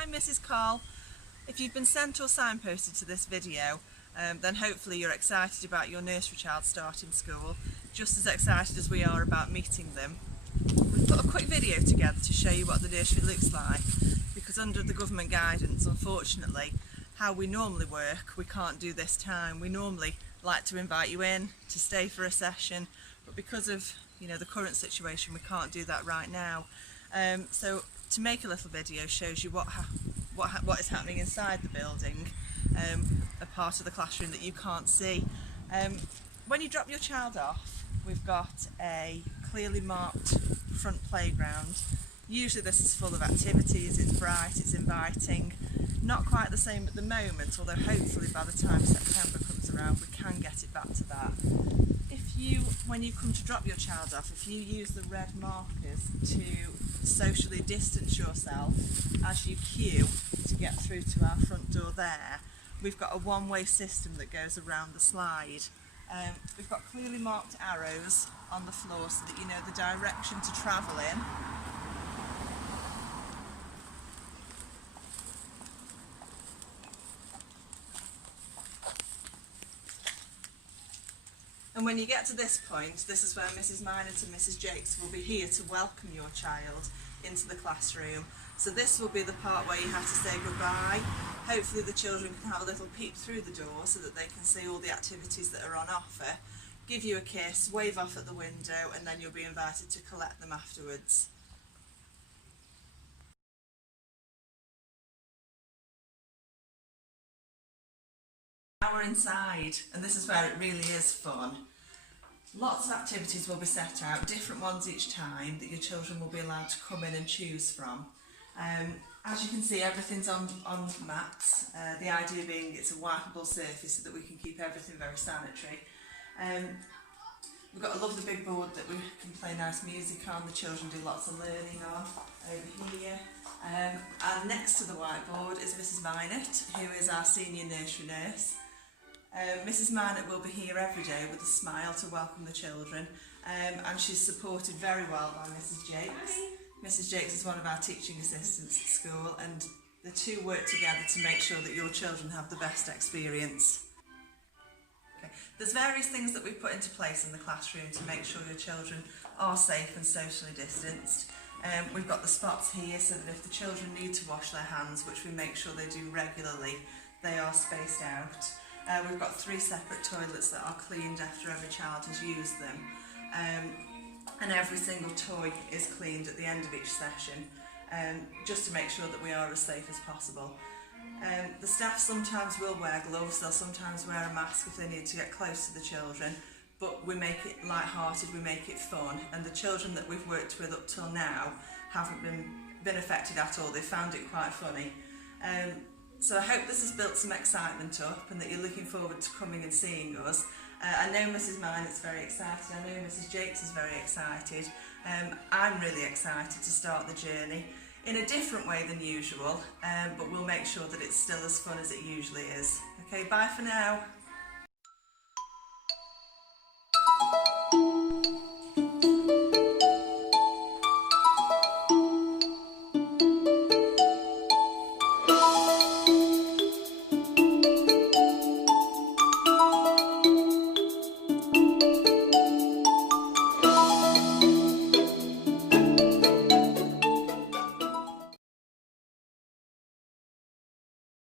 I'm Mrs. Carl. If you've been sent or signposted to this video, then hopefully you're excited about your nursery child starting school, just as excited as we are about meeting them. We've put a quick video together to show you what the nursery looks like, because under the government guidance, unfortunately, how we normally work, we can't do this time. We normally like to invite you in to stay for a session, but because of the current situation, we can't do that right now. So to make a little video shows you what is happening inside the building, a part of the classroom that you can't see. When you drop your child off, we've got a clearly marked front playground. Usually this is full of activities, it's bright, it's inviting. Not quite the same at the moment, although hopefully by the time September comes around we can get it back to that. When you come to drop your child off, if you use the red markers to socially distance yourself as you queue to get through to our front door there, we've got a one-way system that goes around the slide. We've got clearly marked arrows on the floor so that you know the direction to travel in. And when you get to this point, this is where Mrs. Minot and Mrs. Jakes will be here to welcome your child into the classroom. So this will be the part where you have to say goodbye. Hopefully the children can have a little peep through the door so that they can see all the activities that are on offer, give you a kiss, wave off at the window, and then you'll be invited to collect them afterwards. Now we're inside, and this is where it really is fun. Lots of activities will be set out, different ones each time, that your children will be allowed to come in and choose from. As you can see, everything's on mats, the idea being it's a wipeable surface so that we can keep everything very sanitary. We've got a lovely big board that we can play nice music on, the children do lots of learning on over here. And next to the whiteboard is Mrs. Minot, who is our senior nursery nurse. Mrs. Minot will be here every day with a smile to welcome the children, and she's supported very well by Mrs. Jakes. Hi. Mrs. Jakes is one of our teaching assistants at school, and the two work together to make sure that your children have the best experience. Okay. There's various things that we've put into place in the classroom to make sure your children are safe and socially distanced. We've got the spots here so that if the children need to wash their hands, which we make sure they do regularly, they are spaced out. We've got 3 separate toilets that are cleaned after every child has used them, and every single toy is cleaned at the end of each session, just to make sure that we are as safe as possible. The staff sometimes will wear gloves, they'll sometimes wear a mask if they need to get close to the children, but we make it light-hearted, we make it fun, and the children that we've worked with up till now haven't been affected at all. They found it quite funny. So I hope this has built some excitement up and that you're looking forward to coming and seeing us. I know Mrs. Minot's very excited, I know Mrs. Jakes is very excited. I'm really excited to start the journey in a different way than usual, but we'll make sure that it's still as fun as it usually is. Okay, bye for now.